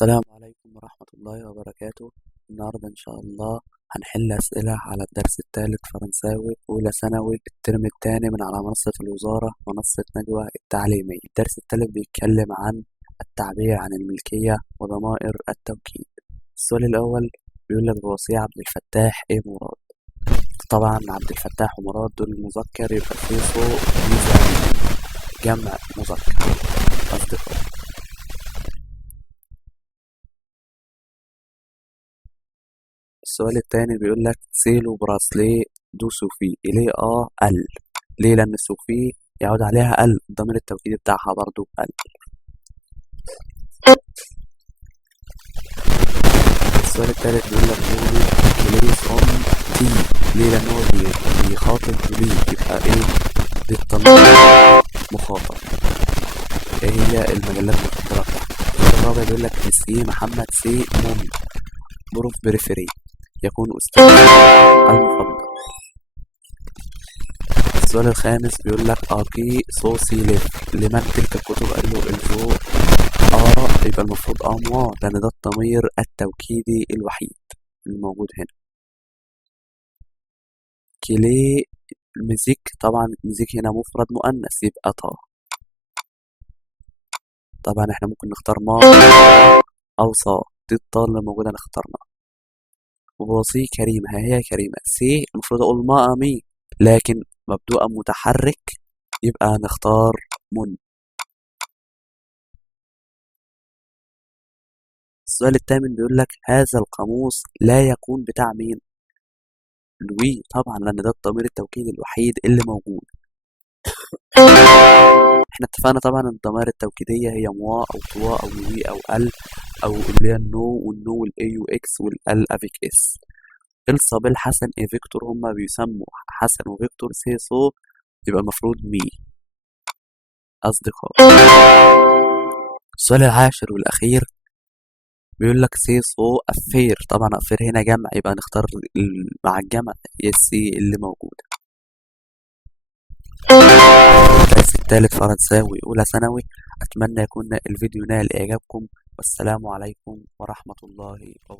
السلام عليكم ورحمة الله وبركاته. النهاردة إن شاء الله هنحل أسئلة على الدرس الثالث فرنساوي أولى ثانوي الترم الثاني من على منصة الوزارة منصة نجوى التعليمية. الدرس الثالث بيتكلم عن التعبير عن الملكية وضمائر التوكيد. السؤال الأول بيقول لك بوصية عبد الفتاح إيه مراد؟ طبعا عبد الفتاح ومراد دول المذكر يبقى فيصو ميزة جمع مذكر أصدقاء. السؤال التاني بيقول لك سيلو براسلي دو سوفي إليه ال ليه؟ لأن سوفي يعود عليها ال ضمير التوكيد بتاعها برضو ال. السؤال التالت بيقول لك جولي كليه صم تي ليه؟ لأن هو بيخاطب جولي يبقى ايه؟ دي التنظيم مخاطب. ايه هي المجلات المفضلة بتاعته؟ السؤال الرابع بيقول لك مسيي محمد سي مومي بروف بريفيري يكون أستاذ المفضل. السؤال الخامس بيقول لك أكي صوصي لمن تلك الكتب؟ قال له الجو يبقى المفروض أموا لأن ده الضمير التوكيدي الوحيد الموجود هنا. كلي مزيك، طبعا مزيك هنا مفرد مؤنث يبقى طا. طبعا احنا ممكن نختار ما أو صا، دي الطا اللي موجودة اخترنا. وبوصي كريمة، هي كريمة سي المفروض أقول ما أمي لكن مبدوءة متحرك يبقى نختار من. السؤال الثامن بيقول لك هذا القاموس لا يكون بتاع مين؟ لوي طبعا لأن ده الضمير التوكيد الوحيد اللي موجود. احنا اتفقنا طبعا الضمائر التوكيدية هي موا أو توا أو لوي أو ال أو اللي هي النو والنو والاي واكس والال افيك اس. الصابيل حسن اي فيكتور هما بيسموا حسن وفيكتور سي صو يبقى المفروض مي أصدقاء. السؤال العاشر والأخير بيقول لك سي صو أفير، طبعا أفير هنا جمع يبقى نختار مع الجمع السي اللي موجودة. الدرس الثالث فرنساوي أولى ثانوي. أتمنى يكون الفيديو نال إعجابكم والسلام عليكم ورحمة الله وبركاته.